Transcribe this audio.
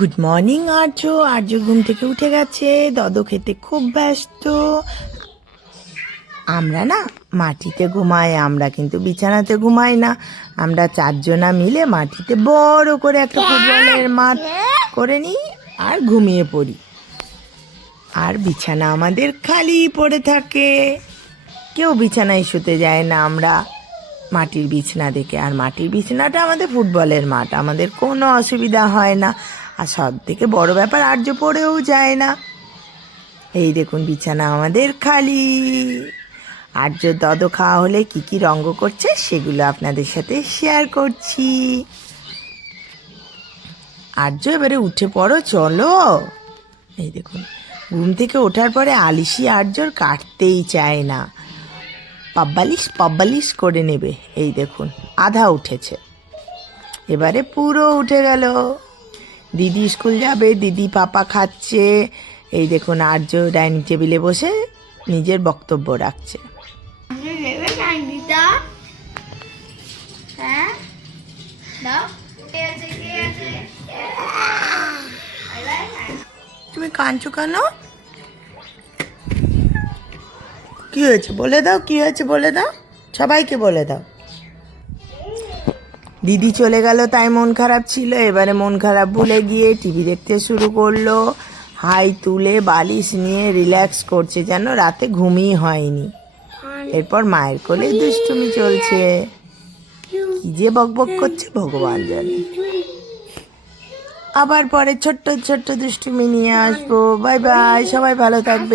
Good morning আর্য আর্য ঘুম থেকে উঠে গেছে। দদ খেতে খুব ব্যস্ত। আমরা না মাটিতে ঘুমাই, আমরা কিন্তু বিছানাতে ঘুমাই না। আমরা চারজনা মিলে মাটিতে বড় করে একটা ফুটবলের মাঠ করে নিই আর ঘুমিয়ে পড়ি। আর বিছানা আমাদের খালি পড়ে থাকে। কেউ বিছানায় শুতে যায় না। আমরা মাটির বিছানা দেখে, আর মাটির বিছানাটা আমাদের ফুটবলের মাঠ। আমাদের কোনো অসুবিধা হয় না। আর সব থেকে বড় ব্যাপার আর্য পড়েও যায় না। এই দেখুন বিছানা আমাদের খালি। আর্য দদ খাওয়া হলে কি কি রঙ্গ করছে সেগুলো আপনাদের সাথে শেয়ার করছি। আর্য এবারে উঠে পড়ো, চলো। এই দেখুন, ঘুম থেকে ওঠার পরে আলিশি আর্যর কাটতেই চায় না। পাব্বালিশ পাব্বালিশ করে নেবে। এই দেখুন, আধা উঠেছে। এবারে পুরো উঠে গেল। দিদি স্কুল যাবে দিদি পাপা খাচ্ছে। এই দেখুন আর্য ডাইনিং টেবিলে বসে নিজের বক্তব্য রাখছে। হ্যাঁ? তুমি কাঁদছো কেন? কি হয়েছে? বলে দাও কি হয়েছে? বলে দাও। সবাইকে বলে দাও। দিদি চলে গেল, তাই মন খারাপ ছিল। এবারে মন খারাপ ভুলে গিয়ে টিভি দেখতে শুরু করল। হাই তুলে বালিশ নিয়ে রিল্যাক্স করছে যেন রাতে ঘুমই হয়নি। এরপর মায়ের কোলে দুষ্টুমি চলছে। কি যে বকবক করছে ভগবান জানে। আবার পরে ছোট্ট ছোট্ট দুষ্টুমি নিয়ে আসব। বাই বাই, সবাই ভালো থাকবে